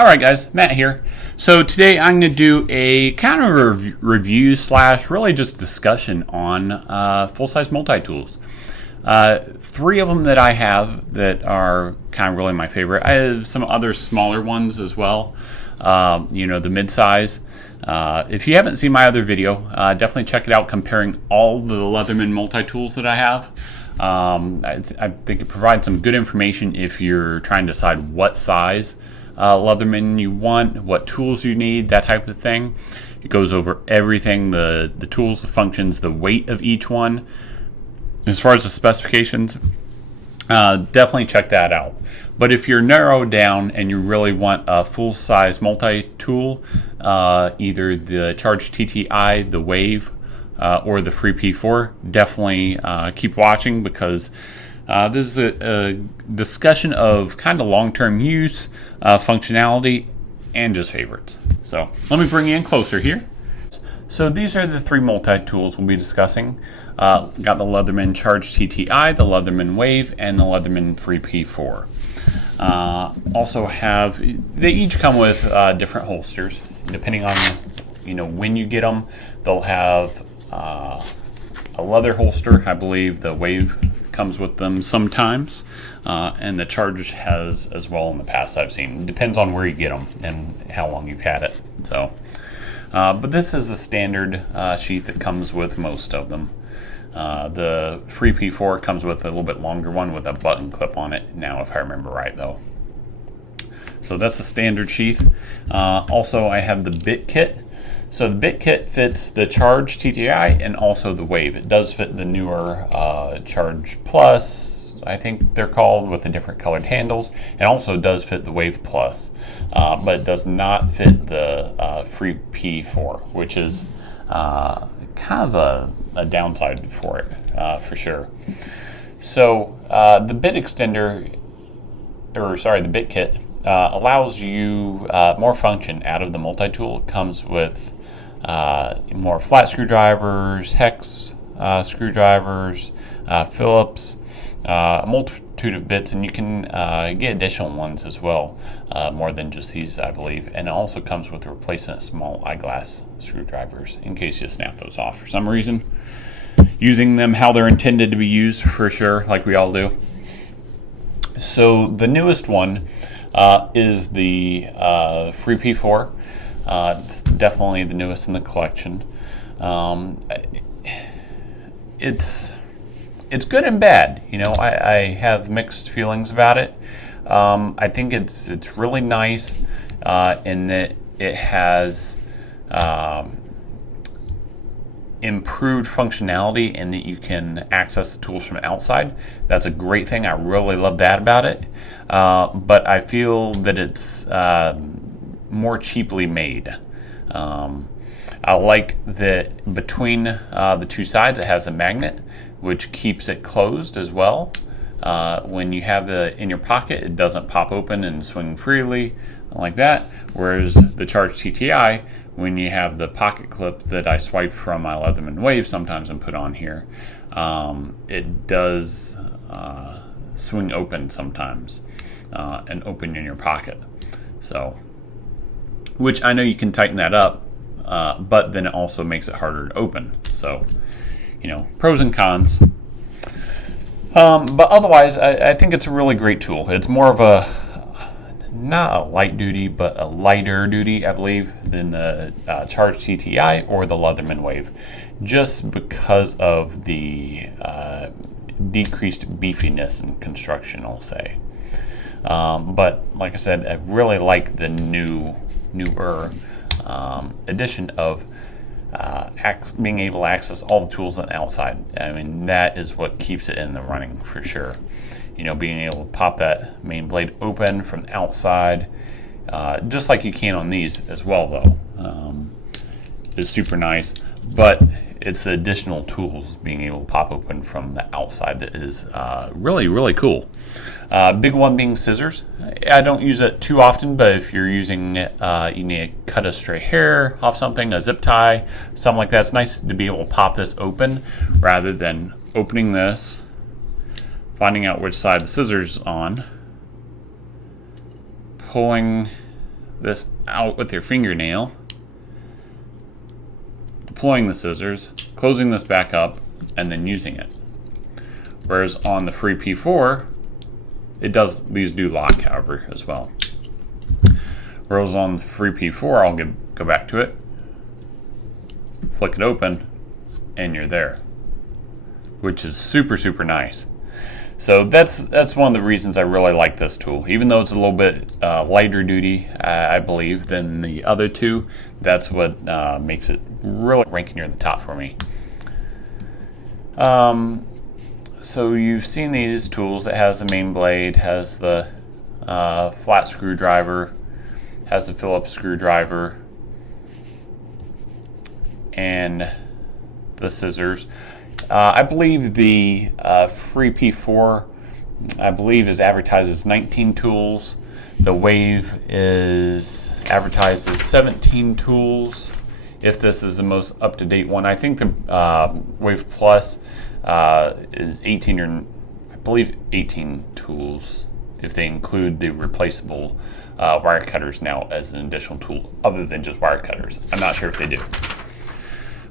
Alright guys, Matt here. So today I'm going to do a kind of review slash really just discussion on full-size multi-tools. Three of them that I have that are kind of really my favorite. I have some other smaller ones as well, the mid-size. If you haven't seen my other video, definitely check it out comparing all the Leatherman multi-tools that I have. I think it provides some good information if you're trying to decide what size Leatherman you want, what tools you need, that type of thing. It goes over everything, the tools, the functions, the weight of each one. As far as the specifications, definitely check that out. But if you're narrowed down and you really want a full-size multi-tool, either the Charge TTI, the Wave, or the Free P4, definitely keep watching, because this is a discussion of kind of long-term use, functionality, and just favorites. So let me bring you in closer here. So these are the three multi-tools we'll be discussing. Got the Leatherman Charge TTI, the Leatherman Wave, and the Leatherman Free P4. Also have, they each come with different holsters. Depending on when you get them, they'll have a leather holster. I believe the Wave comes with them sometimes, and the Charge has as well in the past I've seen. Depends on where you get them and how long you've had it. So, but this is the standard sheath that comes with most of them. The Free P4 comes with a little bit longer one with a button clip on it now, if I remember right though. So that's the standard sheath. Also I have the bit kit. So the bit kit fits the Charge TTI and also the Wave. It does fit the newer Charge Plus, I think they're called, with the different colored handles. It also does fit the Wave Plus, but it does not fit the Free P4, which is kind of a downside for it, for sure. So the bit extender, the bit kit, allows you more function out of the multi-tool. It comes with more flat screwdrivers, hex screwdrivers, Phillips, a multitude of bits, and you can get additional ones as well, more than just these, I believe. And it also comes with a replacement small eyeglass screwdrivers in case you snap those off for some reason. Using them how they're intended to be used, for sure, like we all do. So the newest one is the Free P4. It's definitely the newest in the collection. It's good and bad. I have mixed feelings about it. I think it's really nice in that it has improved functionality and that you can access the tools from outside. That's a great thing. I really love that about it. But I feel that it's more cheaply made. I like that between the two sides it has a magnet, which keeps it closed as well. When you have it in your pocket, it doesn't pop open and swing freely like that. Whereas the Charge TTI, when you have the pocket clip that I swipe from my Leatherman Wave sometimes and put on here, it does swing open sometimes and open in your pocket. So, which I know you can tighten that up, but then it also makes it harder to open. So, pros and cons. But otherwise, I think it's a really great tool. It's more of not a light duty, but a lighter duty, I believe, than the Charge TTI or the Leatherman Wave, just because of the decreased beefiness in construction, I'll say. But like I said, I really like the newer addition of being able to access all the tools on the outside. I mean, that is what keeps it in the running for sure. Being able to pop that main blade open from the outside, just like you can on these as well, though, is super nice. But it's the additional tools being able to pop open from the outside that is really, really cool. Big one being scissors. I don't use it too often, but if you're using it, you need to cut a stray hair off something, a zip tie, something like that. It's nice to be able to pop this open rather than opening this, finding out which side the scissors on, pulling this out with your fingernail, deploying the scissors, closing this back up, and then using it. Whereas on the free P4, these do lock, however, as well. Whereas on the free P4, I'll go back to it, flick it open, and you're there, which is super, super nice. So that's one of the reasons I really like this tool. Even though it's a little bit lighter duty, I believe, than the other two, that's what makes it really rank near the top for me. So you've seen these tools. It has the main blade, has the flat screwdriver, has the Phillips screwdriver, and the scissors. I believe the free P4, I believe, is advertised as 19 tools. The Wave is advertised as 17 tools, if this is the most up-to-date one. I think the Wave Plus is 18, or I believe 18 tools, if they include the replaceable wire cutters now as an additional tool, other than just wire cutters. I'm not sure if they do.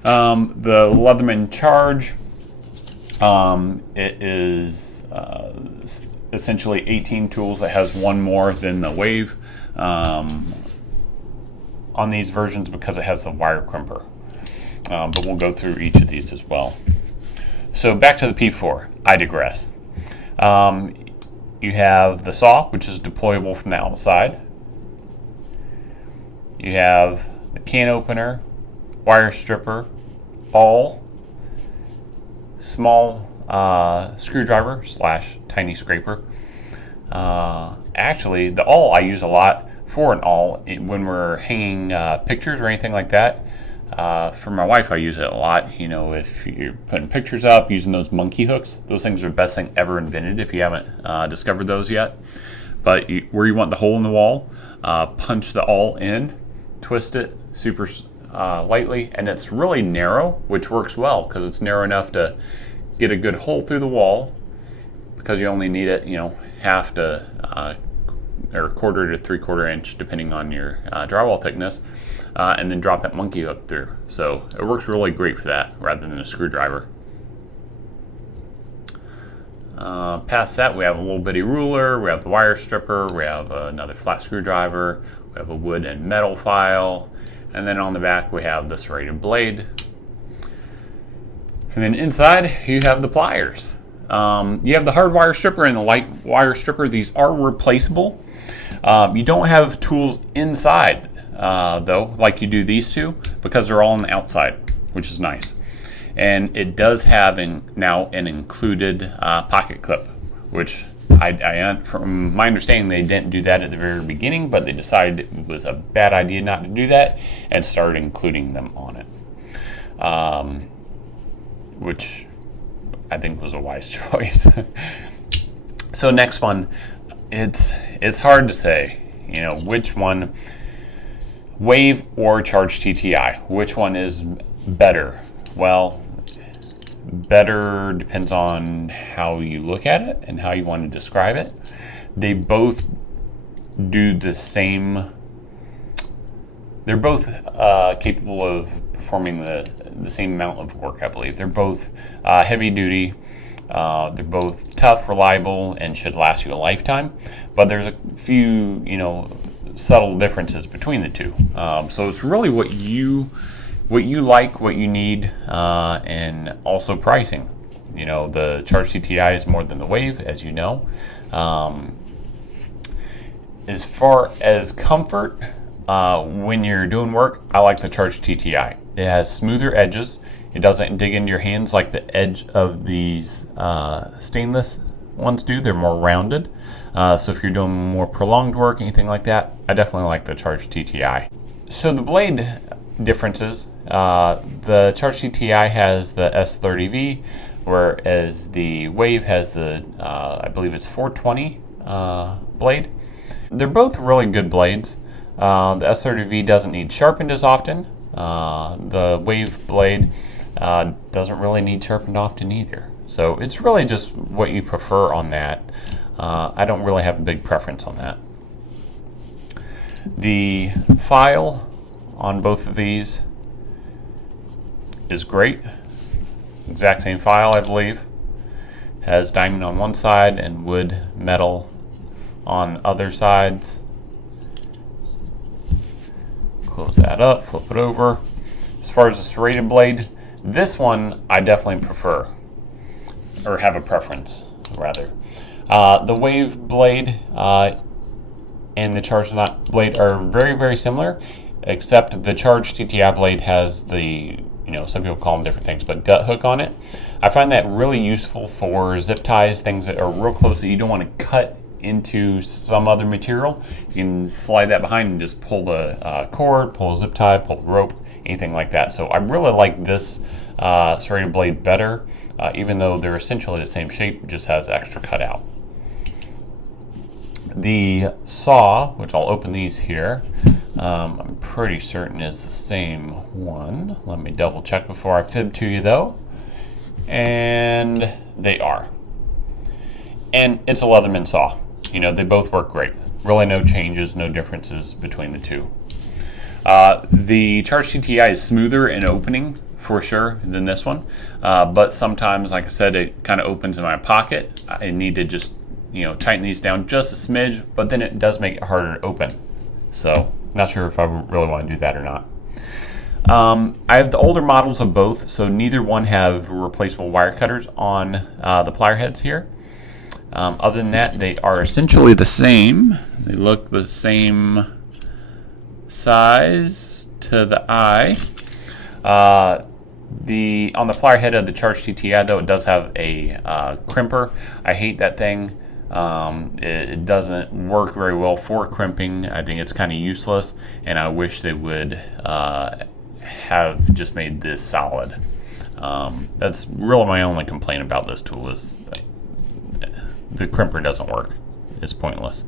The Leatherman Charge, it is essentially 18 tools. It has one more than the Wave on these versions because it has the wire crimper. But we'll go through each of these as well. So back to the P4, I digress. You have the saw, which is deployable from the outside. You have the can opener, wire stripper, awl, small screwdriver / tiny scraper. Actually, the awl I use a lot for an awl when we're hanging pictures or anything like that. For my wife, I use it a lot. You know, if you're putting pictures up using those monkey hooks, those things are the best thing ever invented if you haven't discovered those yet. But where you want the hole in the wall, punch the awl in, twist it super lightly, and it's really narrow, which works well because it's narrow enough to get a good hole through the wall, because you only need it, half to or quarter to 3/4 inch, depending on your drywall thickness, and then drop that monkey hook through. So it works really great for that rather than a screwdriver. Past that, we have a little bitty ruler, we have the wire stripper, we have another flat screwdriver, we have a wood and metal file, and then on the back we have the serrated blade. And then inside you have the pliers. You have the hard wire stripper and the light wire stripper. These are replaceable. You don't have tools inside though, like you do these two, because they're all on the outside, which is nice. And it does have now an included pocket clip, which from my understanding, they didn't do that at the very beginning, but they decided it was a bad idea not to do that and started including them on it, which I think was a wise choice. So next one, it's hard to say, which one, Wave or Charge TTI, which one is better? Well, better depends on how you look at it and how you want to describe it. They both do the same. They're both capable of performing the same amount of work, I believe. They're both heavy duty. They're both tough, reliable, and should last you a lifetime. But there's a few, subtle differences between the two. So it's really what you like, what you need, and also pricing. The Charge TTI is more than the Wave, as you know. As far as comfort, when you're doing work, I like the Charge TTI. It has smoother edges. It doesn't dig into your hands like the edge of these stainless ones do. They're more rounded. So if you're doing more prolonged work, anything like that, I definitely like the Charge TTI. So the blade differences, the Charge TTI has the S30V, whereas the Wave has the, I believe it's 420 blade. They're both really good blades. The S30V doesn't need sharpened as often. The Wave blade doesn't really need sharpened often either. So it's really just what you prefer on that. I don't really have a big preference on that. The file on both of these is great. Exact same file, I believe. Has diamond on one side and wood metal on other sides. Close that up, flip it over. As far as the serrated blade, this one I definitely prefer, or have a preference, rather. The wave blade and the charged knot blade are very, very similar, except the charged TTI blade has the, some people call them different things, but gut hook on it. I find that really useful for zip ties, things that are real close that you don't want to cut into some other material. You can slide that behind and just pull the cord, pull a zip tie, pull the rope, anything like that. So I really like this serrated blade better, even though they're essentially the same shape, just has extra cutout. The saw, which I'll open these here, I'm pretty certain is the same one. Let me double check before I fib to you though. And they are. And it's a Leatherman saw. They both work great. Really no changes, no differences between the two. The charged TTI is smoother in opening for sure than this one. But sometimes, like I said, it kind of opens in my pocket. I need to just tighten these down just a smidge, but then it does make it harder to open. So not sure if I really want to do that or not. I have the older models of both, so neither one have replaceable wire cutters on the plier heads here. Other than that, they are essentially the same. They look the same size to the eye. On the plier head of the charged TTI, though, it does have a crimper. I hate that thing. It doesn't work very well for crimping. I think it's kind of useless, and I wish they would have just made this solid. That's really my only complaint about this tool is the crimper doesn't work. It's pointless.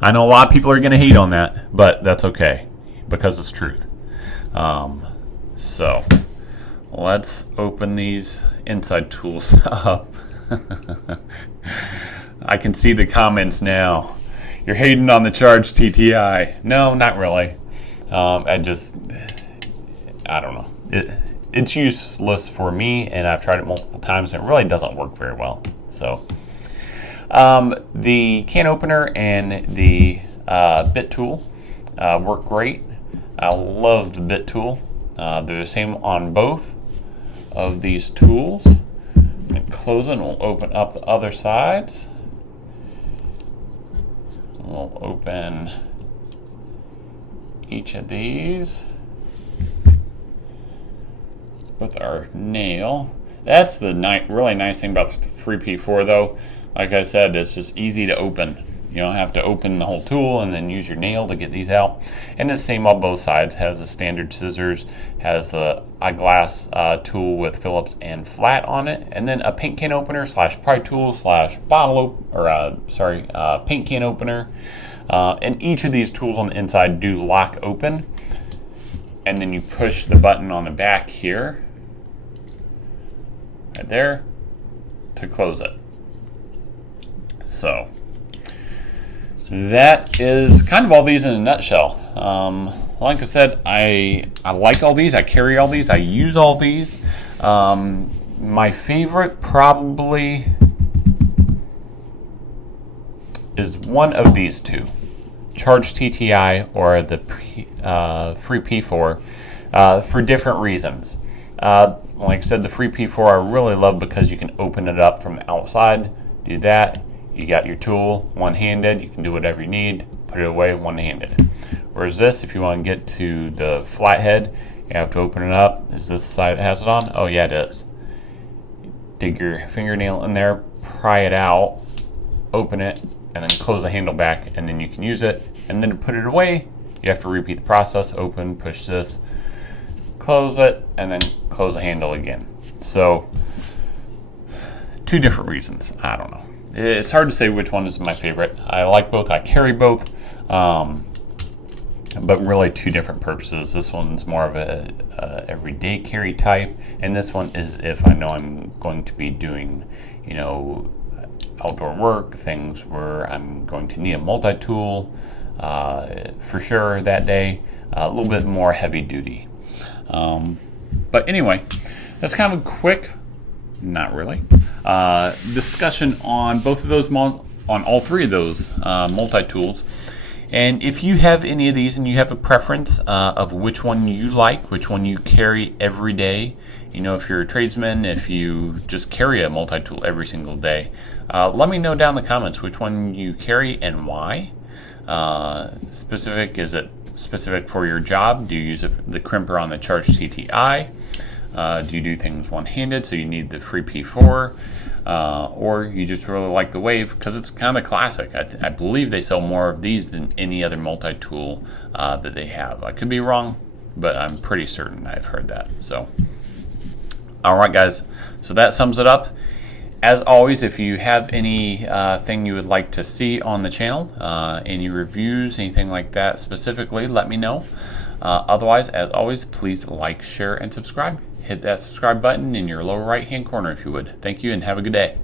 I know a lot of people are going to hate on that, but that's okay because it's truth. So let's open these inside tools up. I can see the comments now. You're hating on the charged TTI. No, not really. I don't know. It's useless for me, and I've tried it multiple times, and it really doesn't work very well. So, the can opener and the bit tool work great. I love the bit tool. They're the same on both of these tools. And close it, and we'll open up the other sides. We'll open each of these with our nail. That's the really nice thing about the free P4 though. Like I said, it's just easy to open. You don't have to open the whole tool and then use your nail to get these out. And it's the same on both sides. Has the standard scissors, has the eyeglass tool with Phillips and flat on it, and then a paint can opener / pry tool / bottle paint can opener. And each of these tools on the inside do lock open, and then you push the button on the back here, right there, to close it. So that is kind of all these in a nutshell. Like I said, I like all these. I carry all these. I use all these. My favorite probably is one of these two, charged TTI or the free P4, for different reasons. Like I said, the free P4 I really love because you can open it up from the outside. Do that. You got your tool one-handed. You can do whatever you need. Put it away one-handed. Whereas this, if you want to get to the flathead, you have to open it up. Is this the side that has it on? Oh yeah, it is. Dig your fingernail in there, pry it out, open it, and then close the handle back, and then you can use it. And then to put it away, you have to repeat the process. Open, push this, close it, and then close the handle again. So, two different reasons. I don't know. It's hard to say which one is my favorite. I like both. I carry both, but really two different purposes. This one's more of a everyday carry type, and this one is if I know I'm going to be doing, outdoor work, things where I'm going to need a multi-tool, for sure that day, a little bit more heavy duty. But anyway, that's kind of a quick, not really, discussion on both of those, on all three of those multi-tools. And if you have any of these and you have a preference of which one you like, which one you carry every day, if you're a tradesman, if you just carry a multi-tool every single day, let me know down in the comments which one you carry and why. Is it specific for your job? Do you use the crimper on the Charge TTI? Do you do things one-handed, so you need the free P4? Or you just really like the Wave because it's kind of classic. I believe they sell more of these than any other multi-tool that they have. I could be wrong, but I'm pretty certain I've heard that. So, all right, guys. So that sums it up. As always, if you have anything you would like to see on the channel, any reviews, anything like that specifically, let me know. Otherwise, as always, please like, share, and subscribe. Hit that subscribe button in your lower right-hand corner if you would. Thank you and have a good day.